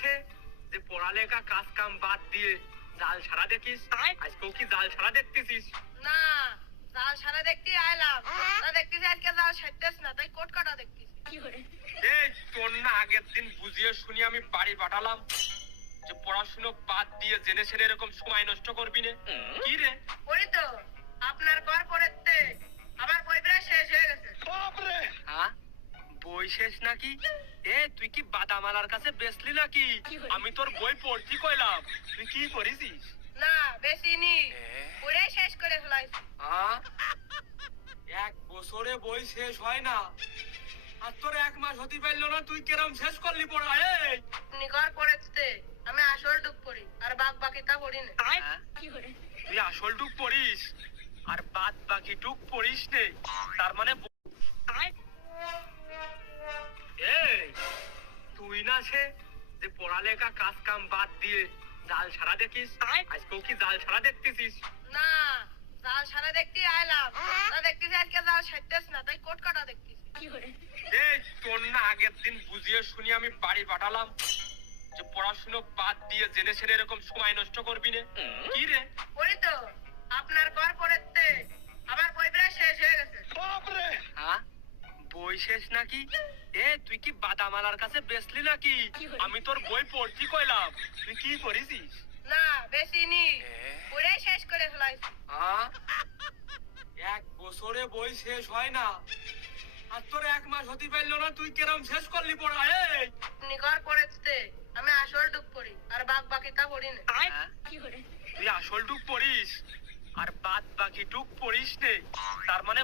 সে যে পড়ালেখা কাজ কাম বাদ দিয়ে জাল ছাড়া দেখিস? আজকেও কি জাল ছাড়া দেখতেছিস? না, জাল সারা দেখতে আইলাম। তা দেখতেছি আজকে জাল সারতেছ না, তাই কোট কাটা দেখতেছি। এই তোর না আগের দিন বুঝিয়ে শুনি আমি বাড়ি পাঠালাম যে পড়াশুনো বাদ দিয়ে জেনে শুনে এরকম সময় নষ্ট করবি না। কি রে? ওই তো আপনার ঘর পড়েতে আমার বই প্রায় শেষ হয়ে গেছে। হ্যাঁ, বই শেষ নাকি? এ তুই কি বাদামালার কাছে বেচলি নাকি? আমি তোর বই পড়তি কইলাম, তুই কি করেছিস? না, বেশি নি, পড়ে শেষ করে ফেলাইছি। হ্যাঁ, এক বছরে বই শেষ হয় না, আর তোর এক মাস হতে পারলো না, তুই কেরম শেষ করলি পড়া? এই আপনি ঘর পড়েতে আমি আসল ডুব পড়ি আর বাক বাকিটা পড়ি না। হ্যাঁ? তুই আসল টুক পড়িস আর বাদ বাকি টুক পড়িস নে, তার মানে এই তুই না সে যে পড়ালেখা কাজ কাম বাদ দিয়ে জাল ছাড়া দেখিস? আজকেও কি জাল ছাড়া দেখতেছিস? না, জাল সারা দেখতে আইলাম। তা দেখতেছি আজকে জাল সারতেছ না, তাই কোট কাটা দেখতেছি। এই তোর না আগের দিন বুঝিয়ে শুনি আমি বাড়ি পাঠালাম যে পড়াশুনো বাদ দিয়ে জেনে শুনে এরকম সময় নষ্ট করবি না। কি রে? ওই তো আপনার ঘর পড়েতে আমার বই প্রায় শেষ হয়ে গেছে। হ্যাঁ, বই শেষ নাকি? এ তুই কি বাদামালার কাছে বেচলি নাকি? আমি তোর বই পড়তি কইলাম, তুই কি করেছিস? না, বেশি নি, পড়ে শেষ করে ফেলাইছি। হ্যাঁ, এক বছরে বই শেষ হয় না, আর তোর এক মাস হতে পারলো না, তুই কেরম শেষ করলি পড়া? এই আপনি ঘর পড়েতে আমি আসল ডুব পড়ি আর বাক বাকিটা পড়ি না। হ্যাঁ? তুই আসল টুক পড়িস আর বাদ বাকি টুক পড়িস নে, তার মানে